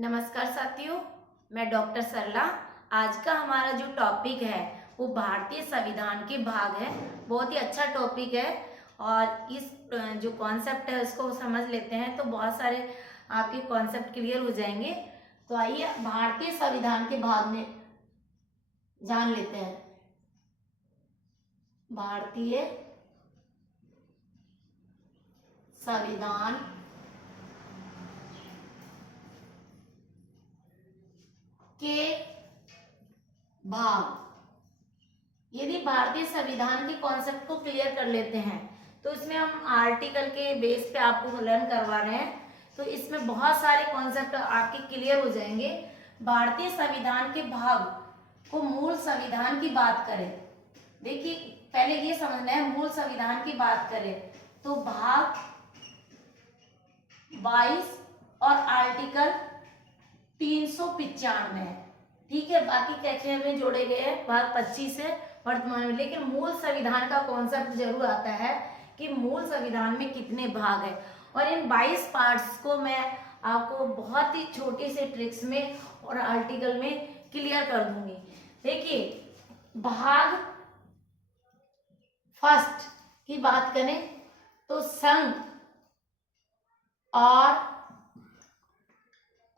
नमस्कार साथियों, मैं डॉक्टर सरला। आज का हमारा जो टॉपिक है वो भारतीय संविधान के भाग है। बहुत ही अच्छा टॉपिक है और इस जो कॉन्सेप्ट है उसको समझ लेते हैं तो बहुत सारे आपके कॉन्सेप्ट क्लियर हो जाएंगे। तो आइए भारतीय संविधान के भाग में जान लेते हैं। भारतीय संविधान के भाग। यदि भारतीय संविधान के कॉन्सेप्ट को क्लियर कर लेते हैं तो इसमें हम आर्टिकल के बेस पे आपको लर्न करवा रहे हैं, तो इसमें बहुत सारे कॉन्सेप्ट आपके क्लियर हो जाएंगे। भारतीय संविधान के भाग को मूल संविधान की बात करें, देखिए पहले ये समझना है, मूल संविधान की बात करें तो भाग 22 और आर्टिकल 395 है, ठीक है। बाकी क्या में जोड़े गए हैं भाग 25 है वर्तमान में, लेकिन मूल संविधान का कॉन्सेप्ट जरूर आता है कि मूल संविधान में कितने भाग है। और इन 22 पार्ट्स को मैं आपको बहुत ही छोटे से ट्रिक्स में और आर्टिकल में क्लियर कर दूंगी। देखिए भाग फर्स्ट की बात करें तो संघ और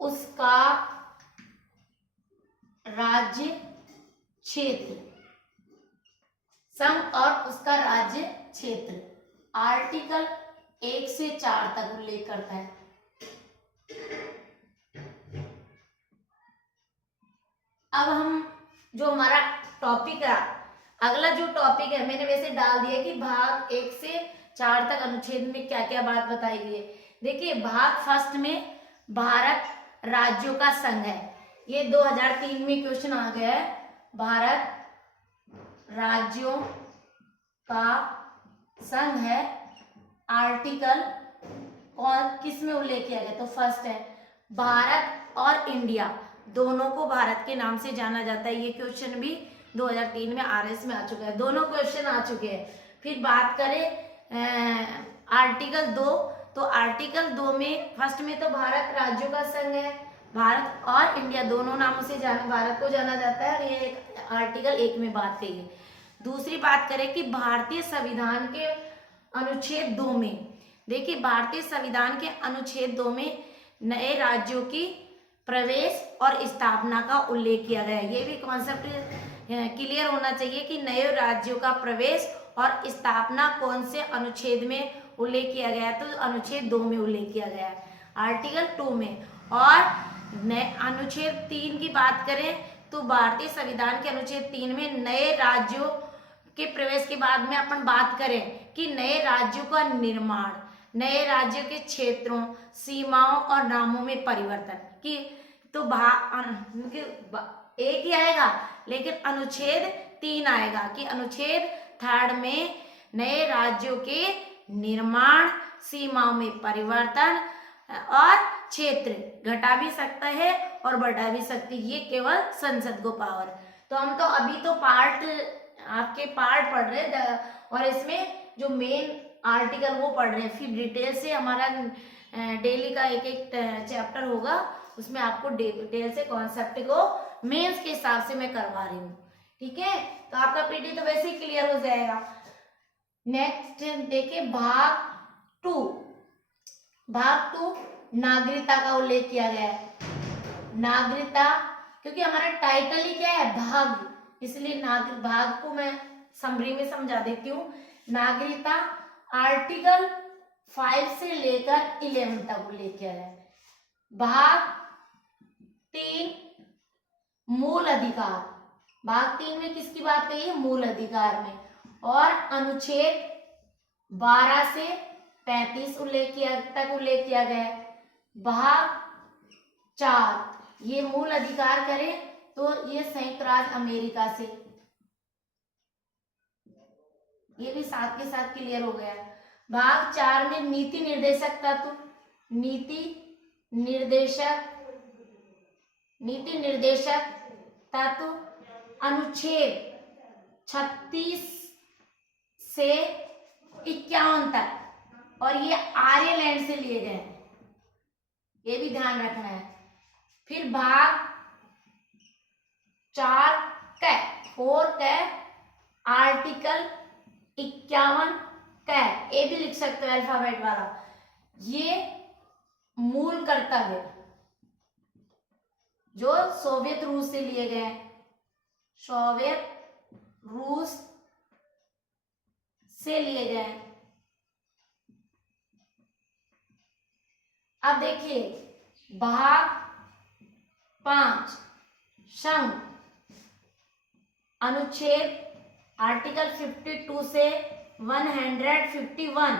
उसका राज्य क्षेत्र, संघ और उसका राज्य क्षेत्र आर्टिकल 1 से 4 तक उल्लेख करता है। अब हम जो हमारा टॉपिक है, अगला जो टॉपिक है मैंने वैसे डाल दिया कि भाग 1 से 4 तक अनुच्छेद में क्या क्या बात बताई गई है। देखिए भाग फर्स्ट में भारत राज्यों का संघ है, ये 2003 में क्वेश्चन आ गया है। भारत राज्यों का संघ है, आर्टिकल कौन किस में उल्लेख किया गया तो फर्स्ट है। भारत और इंडिया दोनों को भारत के नाम से जाना जाता है, ये क्वेश्चन भी 2003 में आरएस में आ चुका है, दोनों क्वेश्चन आ चुके हैं। फिर बात करें आर्टिकल 2, तो आर्टिकल 2 में फर्स्ट में तो भारत राज्यों का संघ है, भारत और इंडिया दोनों नामों से भारत को जाना जाता है, और ये एक आर्टिकल 1 में बात कही है। दूसरी बात करें कि भारतीय संविधान के अनुच्छेद 2 में, देखिए भारतीय संविधान के अनुच्छेद 2 में नए राज्यों की प्रवेश और स्थापना का उल्लेख किया गया है। ये भी कॉन्सेप्ट क्लियर होना चाहिए कि नए राज्यों का प्रवेश और स्थापना कौन से अनुच्छेद में उल्लेख किया गया है, तो अनुच्छेद 2 में उल्लेख किया गया है, आर्टिकल 2 में। और अनुच्छेद 3 की बात करें तो भारतीय संविधान के अनुच्छेद 3 में नए राज्यों के प्रवेश के बाद में अपन बात करें कि नए राज्यों का निर्माण, नए राज्यों के क्षेत्रों, सीमाओं और नामों में परिवर्तन की, तो एक ही आएगा लेकिन अनुच्छेद 3 आएगा कि अनुच्छेद 3 में नए राज्यों के निर्माण, सीमाओं में परिवर्तन और क्षेत्र घटा भी सकता है और बढ़ा भी सकती है, ये केवल संसद को पावर। तो हम तो अभी तो आपके पार्ट पढ़ रहे हैं और इसमें जो मेन आर्टिकल वो पढ़ रहे हैं, फिर डिटेल से हमारा डेली का एक एक चैप्टर होगा, उसमें आपको डिटेल से कॉन्सेप्ट को मेंस के हिसाब से मैं करवा रही हूँ, ठीक है। तो आपका पीडी तो वैसे ही क्लियर हो जाएगा। नेक्स्ट देखिए भाग 2, भाग 2 नागरिकता का उल्लेख किया गया है। नागरिकता, क्योंकि हमारा टाइटल ही क्या है भाग, इसलिए नागरिक भाग को मैं समरी में समझा देती हूँ। नागरिकता आर्टिकल 5 से लेकर 11 तक उल्लेख किया है। भाग 3 मूल अधिकार, भाग 3 में किसकी बात कही है, मूल अधिकार में, और अनुच्छेद 12 से 35 उल्लेख किया गया है। भाग 4 ये मूल अधिकार करें तो ये संयुक्त राज्य अमेरिका से, ये भी साथ के साथ क्लियर हो गया। भाग 4 में नीति निर्देशक तत्व, नीति निर्देशक तत्व अनुच्छेद 36 से 51 तक, और ये आर्यलैंड से लिए गए, ये भी ध्यान रखना है। फिर भाग 4 कै 4 कै आर्टिकल 51 कै, ए भी लिख सकते हो अल्फाबेट वाला। ये मूल कर्तव्य जो सोवियत रूस से लिए गए हैं, सोवियत रूस से लिए गए हैं। अब देखिए भाग 5 संघ अनुच्छेद आर्टिकल 52 से 151,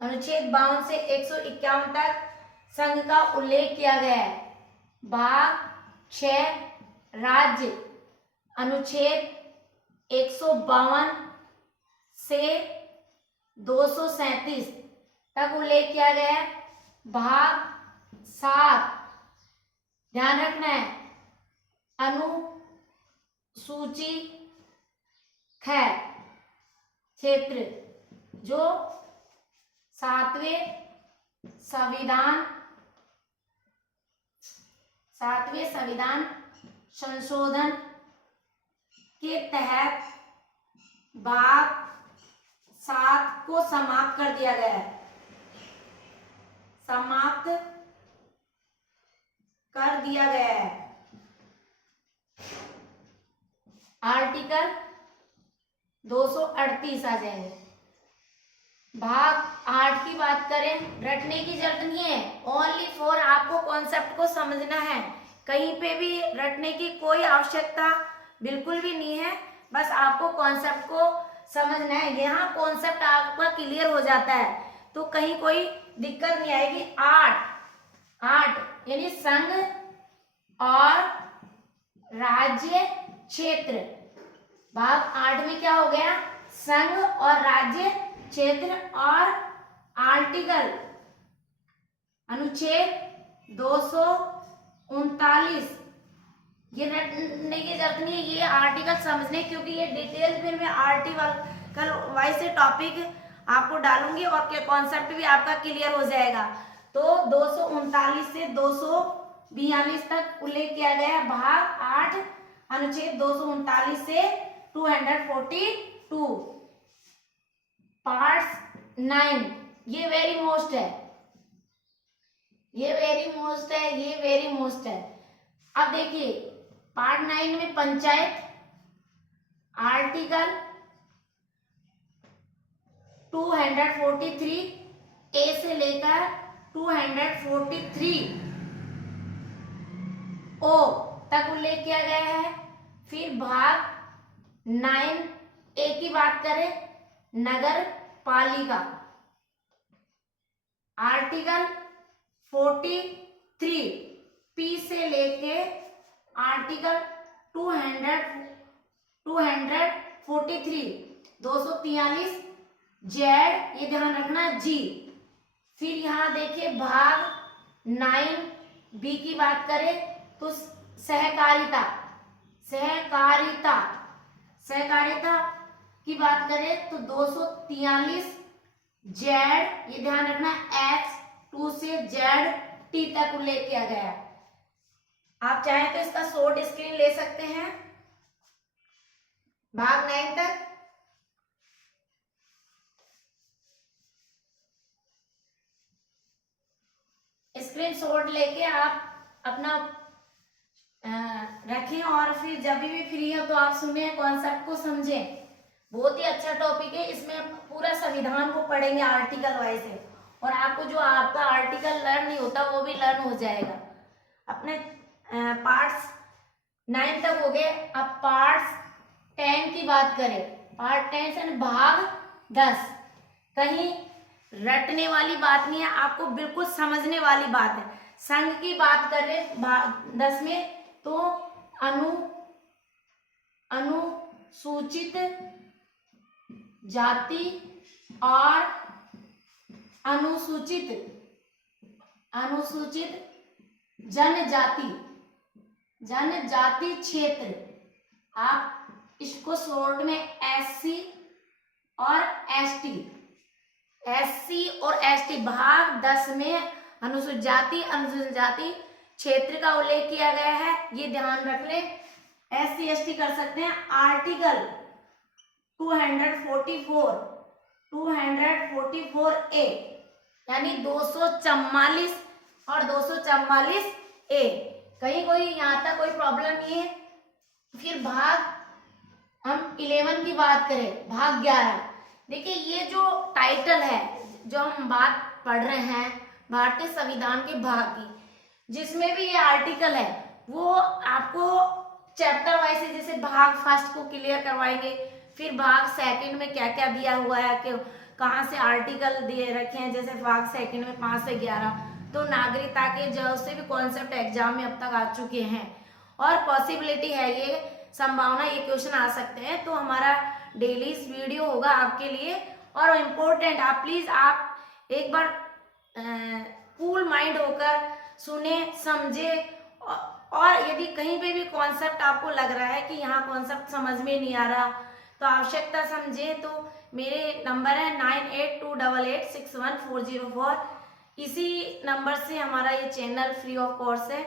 अनुच्छेद 52 से 151 तक संघ का उल्लेख किया गया है। भाग 6 राज्य अनुच्छेद 152 से 237 तक उल्लेख किया गया है। भाग 7 ध्यान रखना है, अनुसूची ख क्षेत्र जो 7वें संविधान संशोधन के तहत भाग 7 को समाप्त कर दिया गया है, समाप्त कर दिया गया है। आर्टिकल 238 आ जाएगा। भाग 8 की बात करें, रटने की जरूरत नहीं है, ओनली फॉर आपको कॉन्सेप्ट को समझना है। कहीं पे भी रटने की कोई आवश्यकता बिल्कुल भी नहीं है, बस आपको कॉन्सेप्ट को समझना है। यहाँ कॉन्सेप्ट आपका क्लियर हो जाता है तो कहीं कोई दिक्कत नहीं आएगी। 8 यानी संघ और राज्य क्षेत्र। भाग 8 में क्या हो गया, संघ और राज्य क्षेत्र और आर्टिकल अनुच्छेद 239, ये रटने की जरूरत नहीं है, ये आर्टिकल समझने, क्योंकि ये डिटेल फिर मैं आर्टिकल वाइज से टॉपिक आपको डालूंगी और कॉन्सेप्ट भी आपका क्लियर हो जाएगा। तो 239 से 242 तक उल्लेख किया गया है। भाग 8 अनुच्छेद 239 से 242। पार्ट 9 ये वेरी मोस्ट है, ये वेरी मोस्ट है, ये वेरी मोस्ट है। अब देखिए पार्ट 9 में पंचायत आर्टिकल 243 ए से लेकर 243 ओ तक उल्लेख किया गया है। फिर भाग 9 ए की बात करें, नगर पालिका आर्टिकल 43 पी से लेके आर्टिकल 243 243 जेड, ये ध्यान रखना जी। फिर यहाँ देखिए भाग 9 बी की बात करें तो सहकारिता की बात करें तो 243 जेड, ये ध्यान रखना एच 2 से जेड टी तक उल्लेख किया गया है। आप चाहें तो इसका शॉर्ट स्क्रीन ले सकते हैं। भाग 9 तक स्क्रीन शॉट लेके आप अपना रखें और फिर जब भी फ्री हो तो आप सुने, कॉन्सेप्ट को समझें। बहुत ही अच्छा टॉपिक है, इसमें पूरा संविधान को पढ़ेंगे आर्टिकल वाइज है, और आपको जो आपका आर्टिकल लर्न नहीं होता वो भी लर्न हो जाएगा। अपने पार्ट्स 9 तक हो गए। अब पार्ट्स 10 की बात करें, पार्ट 10 से भाग 10 कहीं रटने वाली बात नहीं है, आपको बिल्कुल समझने वाली बात है। संघ की बात करें 10 में तो अनुसूचित जाति और अनुसूचित जनजाति क्षेत्र, आप इसको शॉर्ट में एससी और एसटी भाग 10 में अनुसूचित जाति क्षेत्र का उल्लेख किया गया है, ये ध्यान रख ले। SC ST कर सकते हैं। आर्टिकल 244A यानी 244 और 244A। कहीं कोई यहाँ तक कोई प्रॉब्लम नहीं है। फिर भाग हम 11 की बात करें, भाग 11। देखिए ये जो टाइटल है, जो हम बात पढ़ रहे हैं भारतीय संविधान के भाग की, जिसमें भी ये आर्टिकल है वो आपको चैप्टर वाइज, जैसे भाग फर्स्ट को क्लियर करवाएंगे, फिर भाग सेकंड में क्या क्या दिया हुआ है, कि कहाँ से आर्टिकल दिए रखे हैं, जैसे भाग सेकंड में 5 से 11, तो नागरिकता के जो से भी कॉन्सेप्ट एग्जाम में अब तक आ चुके हैं और पॉसिबिलिटी है, ये संभावना, ये क्वेश्चन आ सकते हैं। तो हमारा डेली वीडियो होगा आपके लिए और इम्पोर्टेंट, आप प्लीज आप एक बार कूल माइंड होकर सुने, समझे, और यदि कहीं पे भी कॉन्सेप्ट आपको लग रहा है कि यहाँ कॉन्सेप्ट समझ में नहीं आ रहा, तो आवश्यकता समझे तो मेरे नंबर है 9828861404। इसी नंबर से हमारा ये चैनल फ्री ऑफ कॉस्ट है,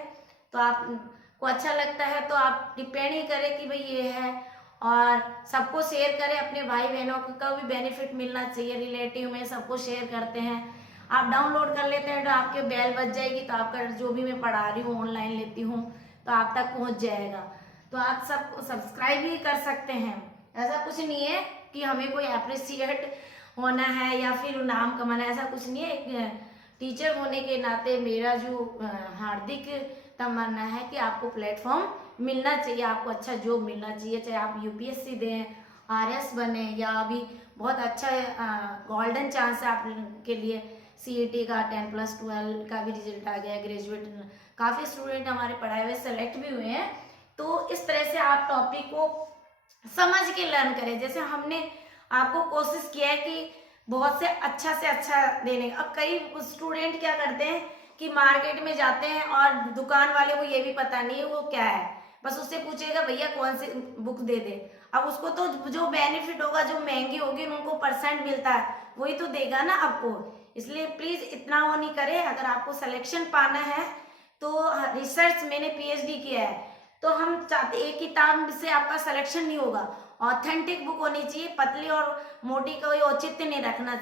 तो आपको अच्छा लगता है तो आप डिपेंड ही करें कि भाई ये है, और सबको शेयर करें, अपने भाई बहनों को भी बेनिफिट मिलना चाहिए, रिलेटिव में सबको शेयर करते हैं। आप डाउनलोड कर लेते हैं तो आपके बेल बज जाएगी, तो आपका जो भी मैं पढ़ा रही हूँ, ऑनलाइन लेती हूँ, तो आप तक पहुँच जाएगा। तो आप सब सब्सक्राइब भी कर सकते हैं। ऐसा कुछ नहीं है कि हमें कोई अप्रिसिएट होना है या फिर नाम कमाना है, ऐसा कुछ नहीं है। एक टीचर होने के नाते मेरा जो हार्दिक तमन्ना है कि आपको प्लेटफॉर्म मिलना चाहिए, आपको अच्छा जॉब मिलना चाहिए, चाहे आप UPSC दें, RS बने, या अभी बहुत अच्छा गोल्डन चांस है आपके लिए CET का 10+12 का भी रिजल्ट आ गया, ग्रेजुएट काफ़ी स्टूडेंट हमारे पढ़ाए हुए सेलेक्ट भी हुए हैं। तो इस तरह से आप टॉपिक को समझ के लर्न करें। जैसे हमने आपको कोशिश किया है कि बहुत से अच्छा देने का। अब कई स्टूडेंट क्या करते हैं कि मार्केट में जाते हैं और दुकान वाले को ये भी पता नहीं है वो क्या है, बस उससे पूछेगा भैया कौन सी बुक दे दे। अब उसको तो जो बेनिफिट होगा, जो महंगी होगी, उनको परसेंट मिलता है, वही तो देगा ना आपको। इसलिए प्लीज इतना वो नहीं करे। अगर आपको सिलेक्शन पाना है तो रिसर्च, मैंने PhD किया है, तो हम चाहते एक किताब से आपका सिलेक्शन नहीं होगा, ऑथेंटिक बुक होनी चाहिए। पतली और मोटी कोई औचित्य नहीं रखना,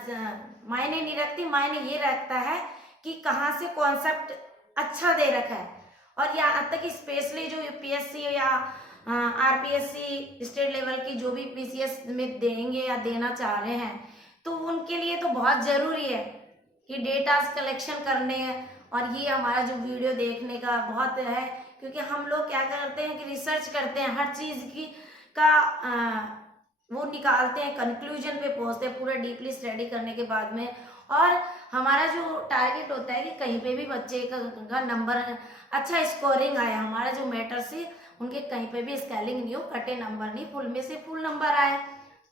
मायने नहीं रखती। मायने ये रखता है कि कहाँ से कॉन्सेप्ट अच्छा दे रखा है। और यहाँ तक कि स्पेशली जो UPSC या RPSC स्टेट लेवल की जो भी PCS में देंगे या देना चाह रहे हैं, तो उनके लिए तो बहुत ज़रूरी है कि डेटा कलेक्शन करने हैं, और ये हमारा जो वीडियो देखने का बहुत है, क्योंकि हम लोग क्या करते हैं कि रिसर्च करते हैं, हर चीज़ की का वो निकालते हैं, कंक्लूजन पे पहुंचते हैं पूरा डीपली स्टडी करने के बाद में। और हमारा जो टारगेट होता है कि कहीं पे भी बच्चे का नंबर अच्छा स्कोरिंग आया, हमारा जो मैटर से उनके कहीं पे भी स्केलिंग नहीं हो, कटे नंबर नहीं, फुल में से फुल नंबर आए।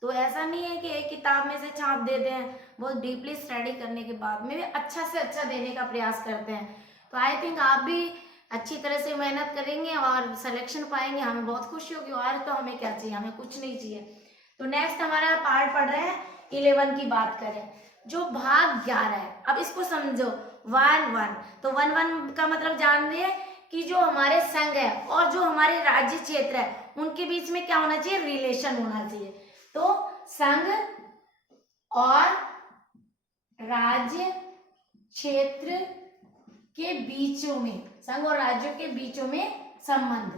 तो ऐसा नहीं है कि एक किताब में से छाप दे दें, बहुत डीपली स्टडी करने के बाद में भी अच्छा से अच्छा देने का प्रयास करते हैं। तो आई थिंक आप भी अच्छी तरह से मेहनत करेंगे और सिलेक्शन पाएंगे, हमें बहुत खुशी होगी। और तो हमें क्या चाहिए, हमें कुछ नहीं चाहिए। तो नेक्स्ट हमारा पार्ट पढ़ रहे हैं 11 की बात करें, जो भाग 11 है। अब इसको समझो, 1-1। तो 1-1 का मतलब जान रहे हैं कि जो हमारे संघ है और जो हमारे राज्य क्षेत्र है, उनके बीच में क्या होना चाहिए, रिलेशन होना चाहिए। तो संघ और राज्य क्षेत्र के बीचों में, संघ और राज्यों के बीचों में संबंध,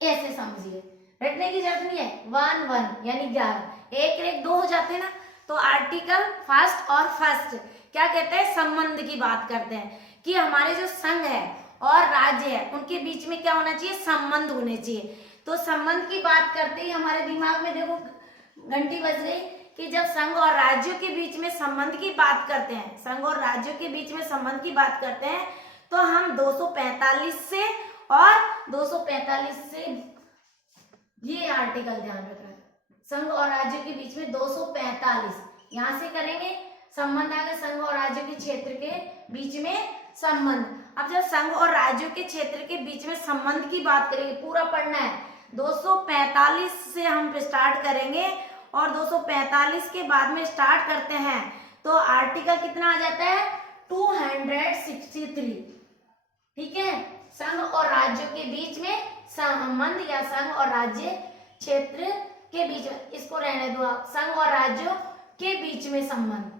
ऐसे समझिए, रटने की जरूरत नहीं है। 1-1 यानी 11, एक 2 हो जाते हैं ना, तो आर्टिकल फर्स्ट और फर्स्ट क्या कहते हैं, संबंध की बात करते हैं कि हमारे जो संघ है और राज्य है उनके बीच में क्या होना चाहिए, संबंध होने चाहिए। तो संबंध की बात करते ही हमारे दिमाग में देखो घंटी बज गई कि जब संघ और राज्यों के बीच में संबंध की बात करते हैं, संघ और राज्यों के बीच में संबंध की बात करते हैं, तो हम 245 से और 245 से ये आर्टिकल ध्यान रखना, संघ और राज्यों के बीच में 245 यहां से करेंगे, संबंध आ गया संघ और राज्यों के क्षेत्र के बीच में संबंध। अब जब संघ और राज्यों के क्षेत्र के बीच में संबंध की बात करेंगे, पूरा पढ़ना है, 245 से हम स्टार्ट करेंगे और 245 के बाद में स्टार्ट करते हैं तो आर्टिकल कितना आ जाता है 263। ठीक है, संघ और राज्यों के बीच में संबंध या संघ और राज्य क्षेत्र के बीच में, इसको रहने दो आप, संघ और राज्यों के बीच में संबंध,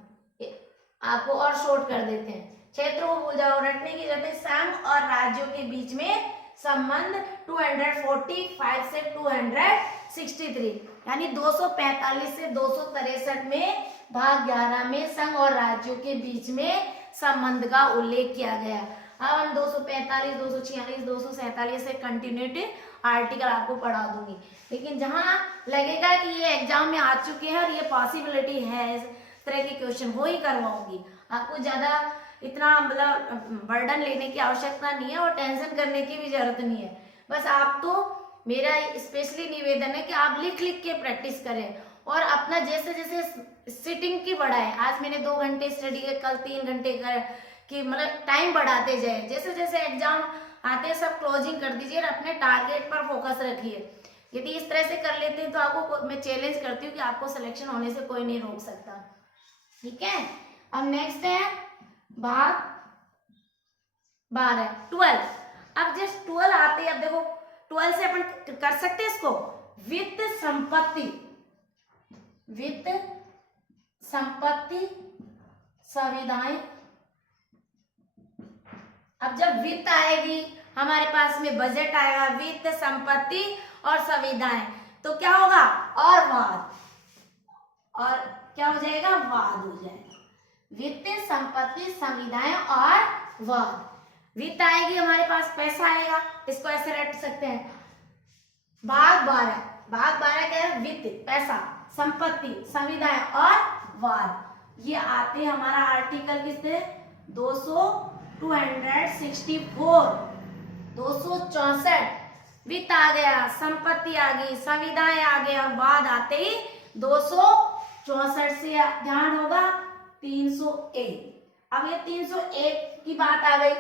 आपको और शॉर्ट कर देते हैं, क्षेत्र को भूल जाओ, रटने की जरूरत है। संघ और राज्यों के बीच में संबंध 245 से 263, यानी 245 से 263 में भाग 11 में संघ और राज्यों के बीच में संबंध का उल्लेख किया गया। अब हम 245, 246, 247 से कंटिन्यूटी आर्टिकल आपको पढ़ा दूंगी, लेकिन जहां लगेगा कि ये एग्जाम में आ चुके हैं और ये पॉसिबिलिटी है इस तरह के क्वेश्चन, वो ही करवाऊंगी। आपको ज्यादा इतना मतलब बर्डन लेने की आवश्यकता नहीं है और टेंशन करने की भी जरूरत नहीं है। बस आप तो, मेरा स्पेशली निवेदन है कि आप लिख लिख के प्रैक्टिस करें और अपना जैसे जैसे सिटिंग की बढ़ाएं। आज मैंने 2 घंटे स्टडी के, कल 3 घंटे कर कि मतलब टाइम बढ़ाते जाए, जैसे जैसे एग्जाम आते हैं सब क्लोजिंग कर दीजिए और अपने टारगेट पर फोकस रखिए। यदि इस तरह से कर लेते हैं तो आपको मैं चैलेंज करती हूँ कि आपको सिलेक्शन होने से कोई नहीं रोक सकता। ठीक है, अब नेक्स्ट है भाग 12 12। अब जस्ट 12 आते हैं, अब देखो 12 से अपन कर सकते हैं इसको वित्त संपत्ति, वित्त संपत्ति संविधाएं। अब जब वित्त आएगी हमारे पास में, बजट आएगा, वित्त संपत्ति और संविधाएं, तो क्या होगा और वाद, और क्या हो जाएगा वाद हो जाएगा। वित्त संपत्ति संविधाएं और वाद। वित्त आएगी हमारे पास, पैसा आएगा, इसको ऐसे रट सकते हैं। भाग 12, भाग 12 क्या है, वित्त, पैसा, संपत्ति, संविधाएं और वाद। ये आते हमारा आर्टिकल किससे 264 वित्त आ गया, संपत्ति आ गई, संविधाएं आ गई और वाद आते ही 264 से ध्यान होगा 301। अब ये 301 की बात आ गई।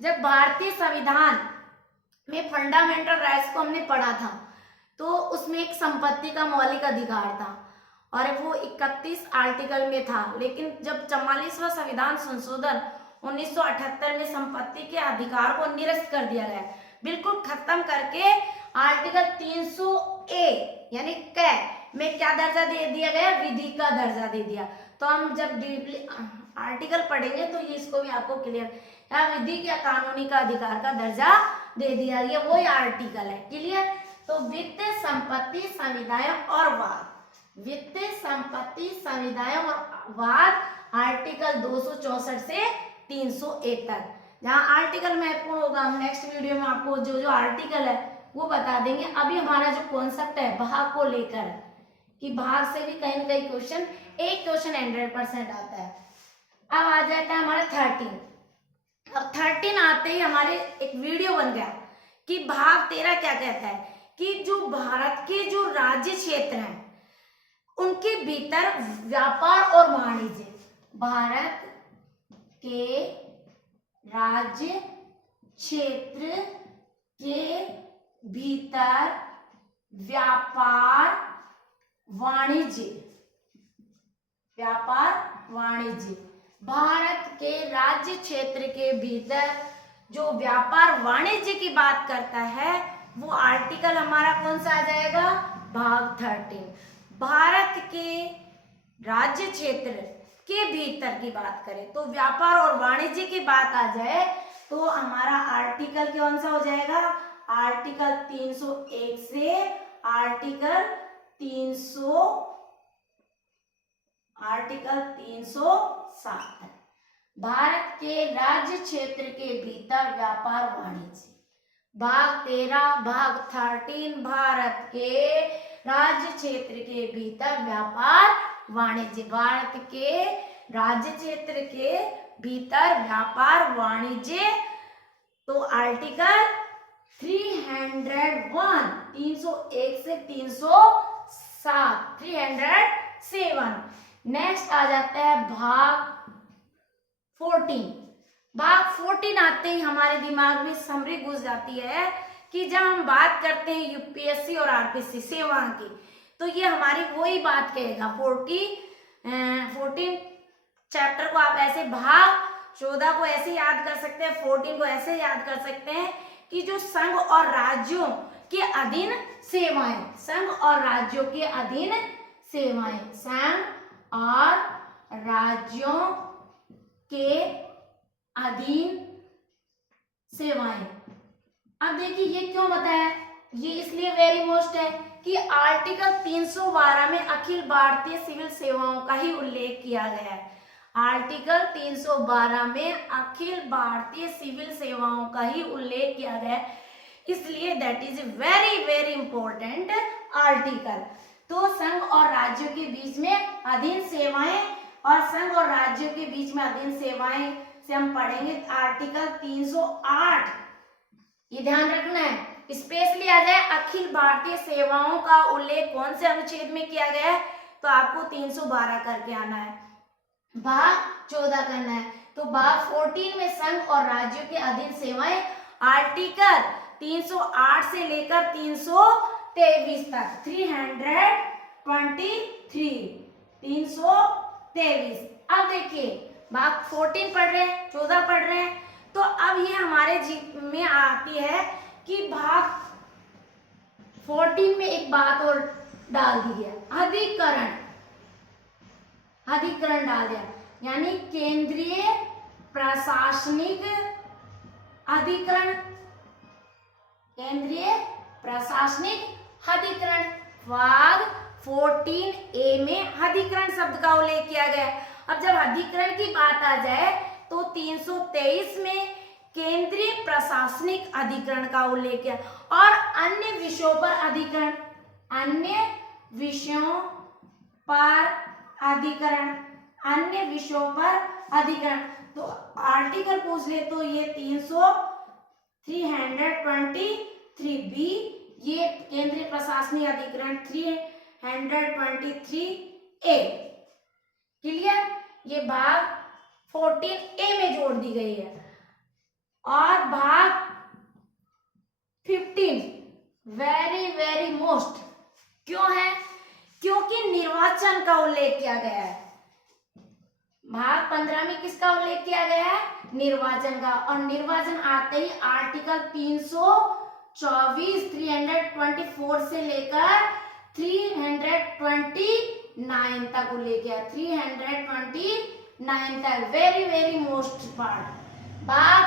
जब भारतीय संविधान में फंडामेंटल राइट्स को हमने पढ़ा था तो उसमें एक संपत्ति का मौलिक अधिकार था और वो 31 आर्टिकल में था, लेकिन जब 44वां संविधान संशोधन 1978 में संपत्ति के अधिकार को निरस्त कर दिया गया, बिल्कुल खत्म करके आर्टिकल 300A यानी कै में क्या दर्जा दे दिया गया, विधि का दर्जा दे दिया। तो हम जब डीपली आर्टिकल पढ़ेंगे तो ये इसको भी आपको क्लियर, या विधि या कानूनी का अधिकार का दर्जा दे दिया, ये वही आर्टिकल है। क्लियर? तो वित्त संपत्ति संविधाएं और वाद, वित्त संपत्ति संविधाएं और वाद आर्टिकल 264 से 301 तक। जहाँ आर्टिकल महत्वपूर्ण होगा हम नेक्स्ट वीडियो में आपको जो जो आर्टिकल है वो बता देंगे। अभी हमारा जो कॉन्सेप्ट है भाग को लेकर, कि भाग से भी कहीं ना कहीं क्वेश्चन, एक क्वेश्चन 100% आता है। अब आ जाता है हमारा 13। अब 13 आते ही हमारे एक वीडियो बन गया कि भाग 13 क्या कहता है कि जो भारत के जो राज्य क्षेत्र हैं उनके भीतर व्यापार और वाणिज्य, भारत के राज्य क्षेत्र के भीतर व्यापार वाणिज्य, व्यापार वाणिज्य, भारत के राज्य क्षेत्र के भीतर जो व्यापार वाणिज्य की बात करता है वो आर्टिकल हमारा कौन सा आ जाएगा, भाग 13। भारत के राज्य क्षेत्र के भीतर की बात करें तो व्यापार और वाणिज्य की बात आ जाए तो हमारा आर्टिकल कौन सा हो जाएगा, आर्टिकल 301 से आर्टिकल 307 है। भारत के राज्य क्षेत्र के भीतर व्यापार वाणिज्य, भाग 13 भाग 13 भारत के राज्य क्षेत्र के भीतर व्यापार वाणिज्य, भारत के राज्य क्षेत्र के भीतर व्यापार वाणिज्य। तो आर्टिकल 301 301 से 307 307। नेक्स्ट आ जाता है भाग 14। भाग 14 आते ही हमारे दिमाग में समरी घुस जाती है कि जब हम बात करते हैं यूपीएससी और आरपीएससी सेवा की तो ये हमारी वही बात कहेगा। 14 चैप्टर को आप ऐसे भाग 14 को ऐसे याद कर सकते हैं, 14 को ऐसे याद कर सकते हैं कि जो संघ और राज्यों के अधीन सेवाएं, संघ और राज्यों के अधीन सेवाएं, संघ और राज्यों के अधीन सेवाएं। अब देखिए ये क्यों बताया, ये इसलिए वेरी मोस्ट है कि आर्टिकल 312 में अखिल भारतीय सिविल सेवाओं का ही उल्लेख किया गया है। आर्टिकल 312 में अखिल भारतीय सिविल सेवाओं का ही उल्लेख किया गया है, इसलिए that is very very important article. तो संघ और राज्यों के बीच में अधीन सेवाएं, और संघ और राज्यों के बीच में अधीन सेवाएं से हम पढ़ेंगे आर्टिकल 308। ये ध्यान रखना है, स्पेशली आ जाए अखिल भारतीय सेवाओं का उल्लेख कौन से अनुच्छेद में किया गया है, तो आपको 312 करके आना है, भाग 14 करना है। तो भाग 14 में संघ और राज्यों के अधीन सेवाएं आर्टिकल 308 से लेकर 323 तक, 323। अब देखिए भाग 14 पढ़ रहे हैं, 14 पढ़ रहे हैं, तो अब ये हमारे जीवन में आती है कि भाग 14 में एक बात और डाल दी है, अधिकरण डाल दिया, यानी केंद्रीय प्रशासनिक अधिकरण, केंद्रीय प्रशासनिक अधिकरण। भाग 14A में अधिकरण शब्द का उल्लेख किया गया है। अब जब अधिकरण की बात आ जाए तो 323 में केंद्रीय प्रशासनिक अधिकरण का उल्लेख किया, और अन्य विषयों पर अधिकरण, अन्य विषयों पर अधिकरण, अन्य विषयों पर अधिकरण। तो आर्टिकल पूछ ले तो ये 323B, ये केंद्रीय प्रशासनिक अधिकरण 323A। क्लियर, ये भाग 14A में जोड़ दी गई है। और भाग 15 वेरी वेरी मोस्ट क्यों है, क्योंकि निर्वाचन का उल्लेख किया गया है। भाग 15 में किसका उल्लेख किया गया है, निर्वाचन का, और निर्वाचन आते ही आर्टिकल 324 से लेकर 329 तक उल्लेख किया, 329 तक, वेरी वेरी मोस्ट पार्ट। भाग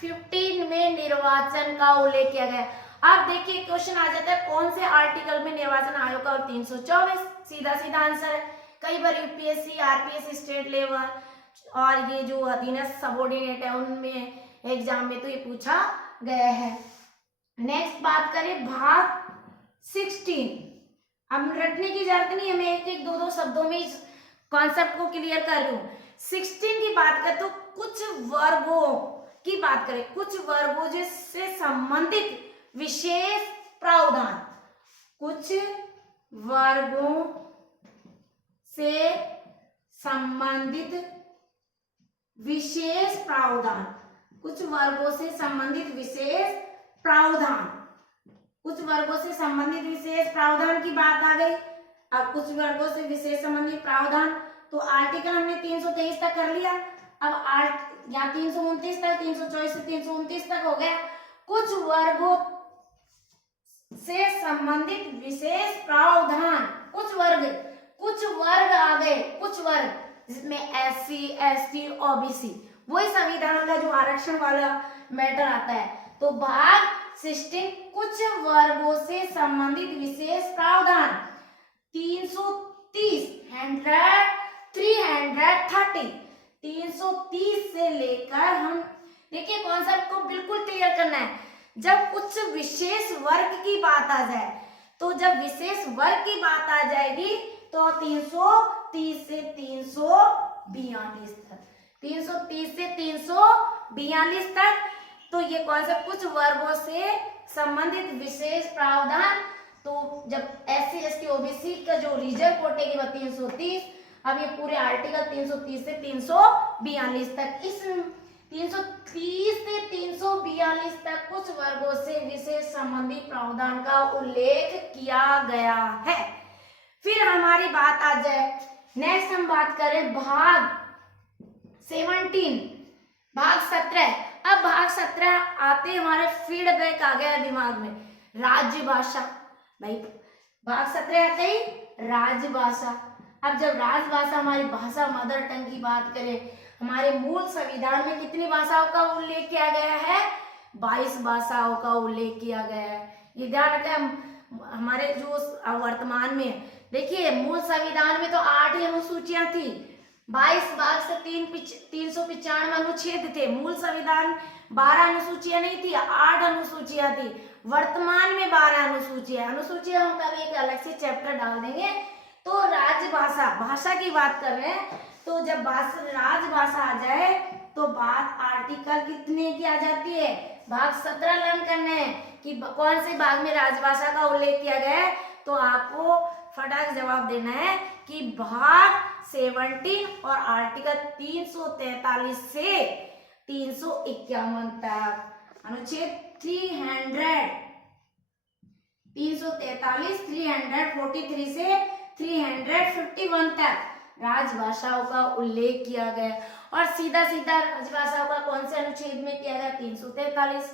15 में निर्वाचन का उल्लेख किया गया। अब देखिए क्वेश्चन आ जाता है कौन से आर्टिकल में निर्वाचन आयोग का, और 324, सीधा सीधा आंसर है। कई बार यूपीएससी, आरपीएससी, स्टेट लेवल और ये जो अधीनस्थ सबऑर्डिनेट है उनमें एग्जाम में तो ये पूछा गया है। नेक्स्ट बात करें भाग 16। अब रटने की जरूरत नहीं है, मैं एक एक दो शब्दों में इस कॉन्सेप्ट को क्लियर कर रही हूँ। 16 की बात करें तो कुछ वर्गों की बात करें, कुछ वर्गों से संबंधित विशेष प्रावधान, कुछ वर्गों से संबंधित विशेष प्रावधान, कुछ वर्गों से संबंधित विशेष प्रावधान, कुछ वर्गों से संबंधित विशेष प्रावधान की बात आ गई। अब कुछ वर्गों से विशेष संबंधित प्रावधान, तो आर्टिकल हमने 323 तक कर लिया। अब यहाँ 329 तक, 324 से 329 तक हो गया। कुछ वर्गों से संबंधित विशेष प्रावधान, कुछ वर्ग आ गए, कुछ वर्ग जिसमें SC, ST, OBC, वही संविधान का जो आरक्षण वाला मैटर आता है। तो भाग 16 कुछ वर्गों से संबंधित विशेष प्रावधान 330 से लेकर, हम देखिए कॉन्सेप्ट को बिल्कुल क्लियर करना है। जब कुछ विशेष वर्ग की बात आ जाए, तो जब विशेष वर्ग की बात आ जाएगी तो 330 से 342 तक, 330 से 342 तक, तो ये कॉन्सेप्ट कुछ वर्गों से संबंधित विशेष प्रावधान। तो जब SC, ST, OBC का जो रिजर्व कोटे की बात 330, अब ये पूरे आर्टिकल 330 से 342 तक, इस 330 से 342 तक कुछ वर्गों से विशेष संबंधी प्रावधान का उल्लेख किया गया है। फिर हमारी बात आ जाए, नेक्स्ट हम बात करें भाग 17 भाग 17। अब भाग 17 आते हमारे फीडबैक आ गया दिमाग में, राजभाषा। भाई भाग 17 आते ही राजभाषा। अब जब राजभाषा हमारी भाषा मदर टंग की बात करें, हमारे मूल संविधान में कितनी भाषाओं का उल्लेख किया गया है? 22 भाषाओं का उल्लेख किया गया है। ये ध्यान रखें। हमारे जो वर्तमान में देखिए मूल संविधान में तो 8 ही अनुसूचियां थी, 22 भाग से 395 अनुच्छेद थे। मूल संविधान 12 अनुसूचियां नहीं थी, 8 अनुसूचियां थी। वर्तमान में 12 अनुसूचियां। अनुसूचियां हम कभी एक अलग से चैप्टर डाल देंगे। तो राजभाषा, भाषा की बात कर रहे हैं, तो जब राजभाषा आ जाए तो बात आर्टिकल कितने की आ जाती है? भाग 17 लर्न करने हैं कि कौन से भाग में राजभाषा का उल्लेख किया गया है। तो आपको फटाक जवाब देना है कि भाग 17 और आर्टिकल 343 से 351 तक। अनुच्छेद 343 343 से 351 तक राजभाषाओं का उल्लेख किया गया। और सीधा सीधा राजभाषाओं का कौन से अनुच्छेद में किया गया? 343।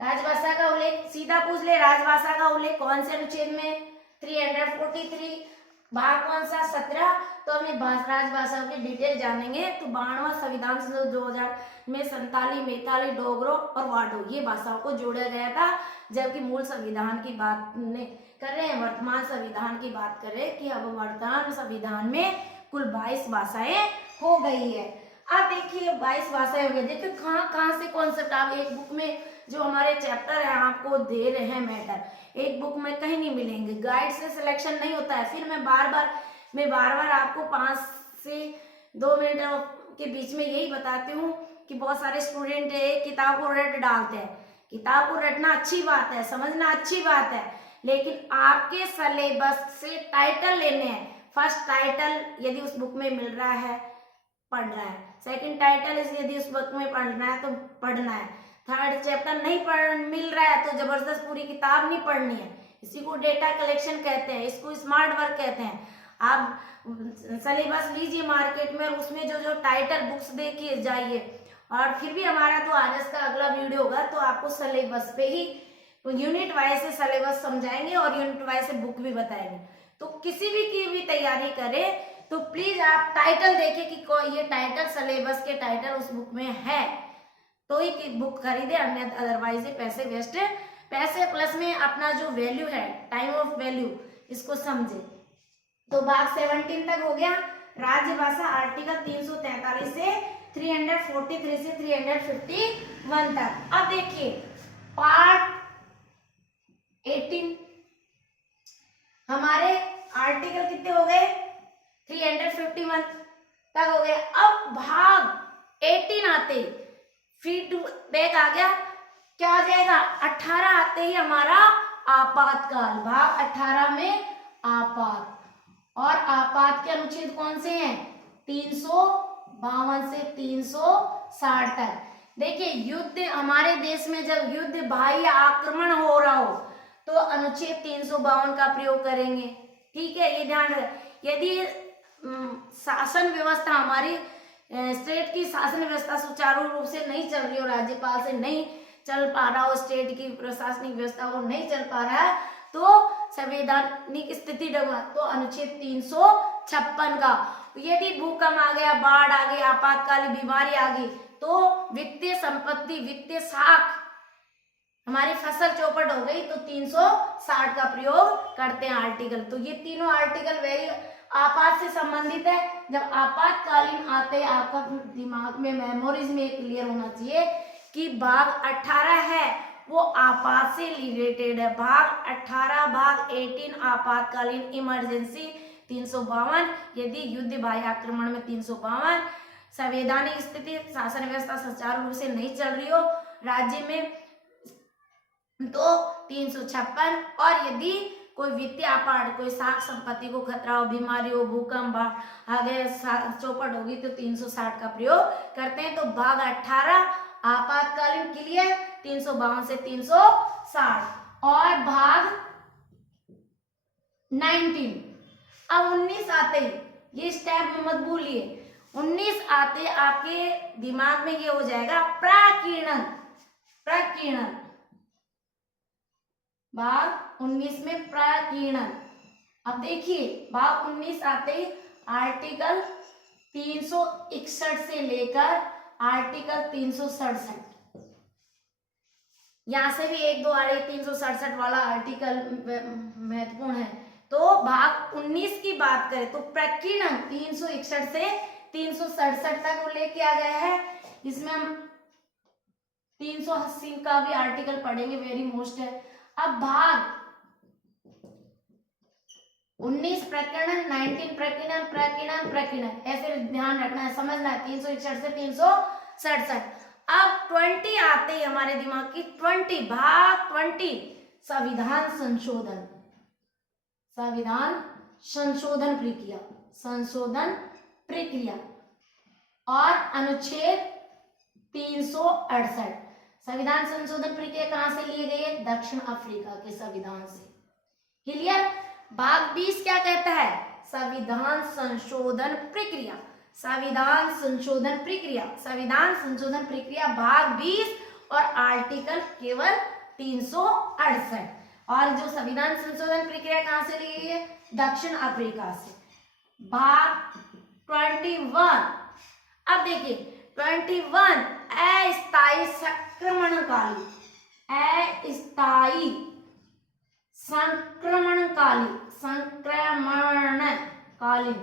राजभाषा का उल्लेख सीधा पूछ ले, राजभाषा का उल्लेख कौन से अनुच्छेद में? 343। भाग कौन सा? 17। तो हमने राजभाषाओं की डिटेल जानेंगे तो 92वां संविधान संशोधन 2000 में संताली, मैथिली, डोगरो और वाडो ये भाषाओं को जोड़ा गया था। जबकि मूल संविधान की बात कर रहे हैं, वर्तमान संविधान की बात कर रहे हैं कि अब वर्तमान संविधान में कुल 22 भाषाएं हो गई है। अब देखिए 22 भाषाएं हो गई। देखिए कहाँ से कॉन्सेप्ट आप एक बुक में जो हमारे चैप्टर है आपको दे रहे हैं मैटर, एक बुक में कहीं नहीं मिलेंगे। गाइड से सिलेक्शन नहीं होता है। फिर मैं बार बार आपको 5 से 2 मिनट के बीच में यही बताती हूँ कि बहुत सारे स्टूडेंट किताब को रट डालते हैं। किताब को रटना अच्छी बात है, समझना अच्छी बात है, लेकिन आपके सिलेबस से टाइटल लेने हैं। फर्स्ट टाइटल यदि उस बुक में मिल रहा है पढ़ रहा है, सेकंड टाइटल यदि उस बुक में पढ़ना है तो पढ़ना है, थर्ड चैप्टर नहीं मिल रहा है तो जबरदस्त पूरी किताब नहीं पढ़नी है। इसी को डेटा कलेक्शन कहते हैं, इसको स्मार्ट वर्क कहते हैं। आप सिलेबस लीजिए मार्केट में, उसमें जो टाइटल बुक्स देखिए जाइए। और फिर भी हमारा तो आज का अगला वीडियो होगा तो आपको सिलेबस पे ही यूनिट वाइज से सिलेबस समझाएंगे और यूनिट वाइज से बुक भी बताएंगे। तो किसी भी की भी तैयारी करें तो प्लीज आप टाइटल देखें कि ये टाइटल सिलेबस के टाइटल उस बुक में है तो ही बुक खरीदे, अन्य अदरवाइज पैसे वेस्ट है। पैसे प्लस में अपना जो वैल्यू है, टाइम ऑफ वैल्यू, इसको समझे। तो भाग 17 तक हो गया राजभाषा, आर्टिकल 343 से 343 से 351 तक। अब देखिए पार्ट 18 हमारे आर्टिकल कितने हो गए? 351 तक हो गए। अब भाग 18 आते फीडबैक आ गया, क्या आ जाएगा? 18 आते ही हमारा आपातकाल। भाग 18 में आपात, और आपात के अनुच्छेद कौन से हैं? 352 से 360 तक। देखिए युद्ध, हमारे देश में जब युद्ध बाह्य आक्रमण हो रहा हो तो अनुच्छेद 352 का प्रयोग करेंगे। ठीक है, ये ध्यान रखें। यदि शासन व्यवस्था, हमारी स्टेट की शासन व्यवस्था सुचारू रूप से नहीं चल रही हो, राज्यपाल से नहीं चल पा रहा हो, स्टेट की प्रशासनिक व्यवस्था वो नहीं चल पा रहा है, तो संवैधानिक स्थिति डगमगा तो अनुच्छेद 356 का। यदि भूकंप आ गया, बाढ़ आ गई, आपातकालीन बीमारी आ गई, तो वित्तीय संपत्ति, वित्तीय साख, हमारी फसल चौपट हो गई तो 360 का प्रयोग करते हैं आर्टिकल। तो ये तीनों आर्टिकल वेरी आपात से संबंधित है। जब आपातकालीन आते आपका दिमाग में, मेमोरीज में क्लियर होना चाहिए कि भाग 18 है वो आपात से रिलेटेड है। भाग 18 भाग 18 आपातकालीन इमरजेंसी 352, यदि युद्ध बाह्य आक्रमण में 352, संवैधानिक स्थिति, शासन व्यवस्था सुचारू रूप से नहीं चल रही हो राज्य में तो 356, और यदि कोई वित्तीय आपात, कोई साख संपत्ति को खतरा हो, बीमारी हो, भूकंप आगे चौपट होगी तो 360 का प्रयोग करते हैं। तो भाग 18 आपातकालीन क्लियर, 352 से 360। और भाग 19, अब 19 आते ही ये स्टेप में मत भूलिए, 19 आते आपके दिमाग में ये हो जाएगा प्रकीर्णन। प्रकीर्णन, भाग 19 में प्रकीर्णन। अब देखिए भाग 19 आते ही आर्टिकल 361 से लेकर आर्टिकल 367, यहां से भी एक दो आड़े 367 वाला आर्टिकल महत्वपूर्ण है। तो भाग 19 की बात करें तो प्रकीर्णन 361 से 367 तक उल्लेख किया गया है। इसमें हम 380 का भी आर्टिकल पढ़ेंगे, वेरी मोस्ट है। अब भाग 19 प्रकीर्णन, 19 प्रकीर्णन, प्रकीर्णन, प्रकीर्णन, ऐसे ध्यान रखना है, समझना है। 361 से 367। अब 20 आते ही हमारे दिमाग की 20, भाग 20 संविधान संशोधन। संविधान संशोधन प्रक्रिया, संशोधन प्रक्रिया और अनुच्छेद 368। संविधान संशोधन प्रक्रिया कहां से लिए गई है? दक्षिण अफ्रीका के संविधान से। क्लियर? भाग 20 क्या कहता है? संविधान संशोधन प्रक्रिया। संविधान संशोधन प्रक्रिया, संविधान संशोधन प्रक्रिया भाग 20 और आर्टिकल केवल 368। और जो संविधान संशोधन प्रक्रिया कहां से ली गई है? दक्षिण अफ्रीका से। भाग 21, अब देखिए 21 अस्थायी संक्रमणकाली, अस्थायी संक्रमणकाली, संक्रमणकालीन,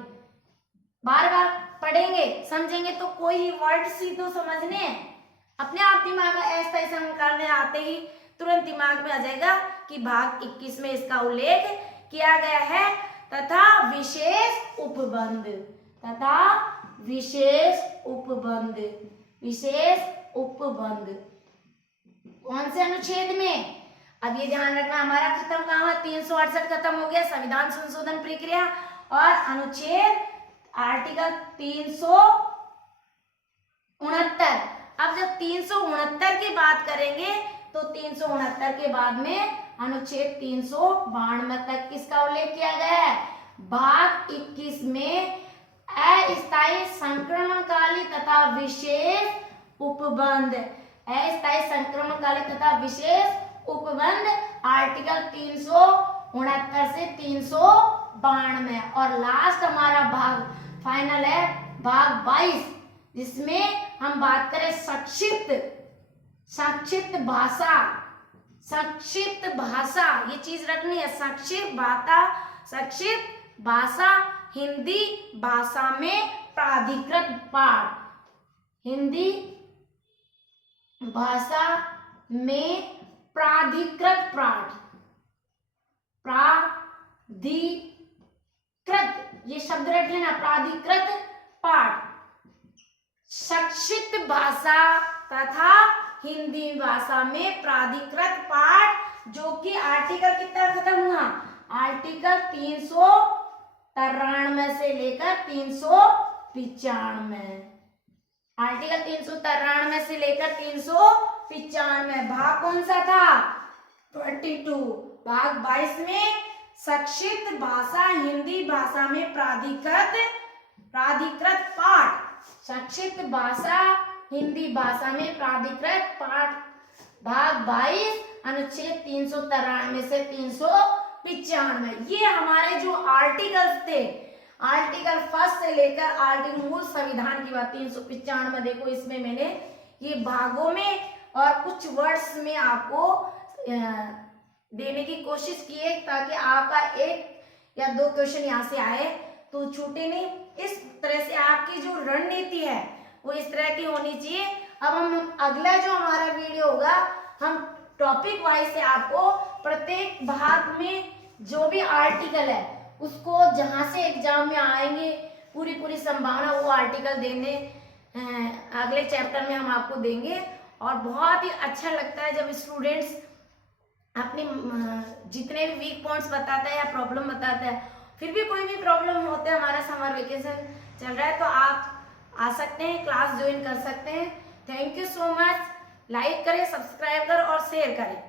बार बार पढ़ेंगे समझेंगे तो कोई ही वर्ड सी तो समझने हैं, अपने आप दिमाग में अस्थायी संक्रमण आते ही तुरंत दिमाग में आ जाएगा कि भाग 21 में इसका उल्लेख किया गया है। तथा विशेष उपबंध, तथा विशेष उपबंध, विशेष उपबंध कौन से अनुच्छेद में? अब ये ध्यान रखना, हमारा खत्म कहाँ हुआ? 368 खत्म हो गया, संविधान संशोधन प्रक्रिया और अनुच्छेद आर्टिकल 369। अब जब 369 की बात करेंगे तो 369 के बाद में अनुच्छेद 392 तक किसका उल्लेख किया गया है? भाग 21 में अस्थायी संक्रमणकाली तथा विशेष उपबंध, अस्थायी संक्रमणकाली तथा विशेष उपबंध आर्टिकल 369 से 392। और लास्ट हमारा भाग फाइनल है भाग 22, जिसमें हम बात करें संक्षिप्त, संक्षिप्त भाषा, संक्षिप्त भाषा, ये चीज रखनी है, संक्षिप्त भाषा, संक्षिप्त भाषा हिंदी भाषा में प्राधिकृत पाठ, हिंदी भाषा में प्राधिकृत पाठ, प्राधिकृत, ये शब्द रख लेना, प्राधिकृत पाठ, संक्षिप्त भाषा तथा हिंदी भाषा में प्राधिकृत पाठ, जो कि आर्टिकल कितना खत्म हुआ? आर्टिकल 393 से लेकर 395, आर्टिकल 393 से लेकर 395। भाग कौन सा था? 22। भाग 22 में संक्षिप्त भाषा हिंदी भाषा में प्राधिकृत पाठ, संक्षिप्त भाषा हिंदी भाषा में प्राधिकृत पाठ, भाग 22 अनुच्छेद 393 से 395। ये हमारे जो आर्टिकल्स थे, आर्टिकल 1 से लेकर आर्टिकल मूल संविधान की बात 395, देखो इसमें मैंने ये भागों में और कुछ वर्ड्स में आपको देने की कोशिश की है, ताकि आपका 1 या 2 क्वेश्चन यहाँ से आए तो छूटे नहीं। इस तरह से आपकी जो रणनीति है वो इस तरह की होनी चाहिए। अब हम अगला जो हमारा वीडियो होगा, हम टॉपिक वाइज से आपको प्रत्येक भाग में जो भी आर्टिकल है उसको जहां से एग्जाम में आएंगे पूरी संभावना वो आर्टिकल देने अगले चैप्टर में हम आपको देंगे। और बहुत ही अच्छा लगता है जब स्टूडेंट्स अपने जितने भी वीक पॉइंट्स बताता है या प्रॉब्लम बताता है, फिर भी कोई भी प्रॉब्लम होता है, हमारा समर वेकेशन चल रहा है तो आप आ सकते हैं, क्लास ज्वाइन कर सकते हैं। Thank you so much. Like करें, सब्सक्राइब करें और शेयर करें।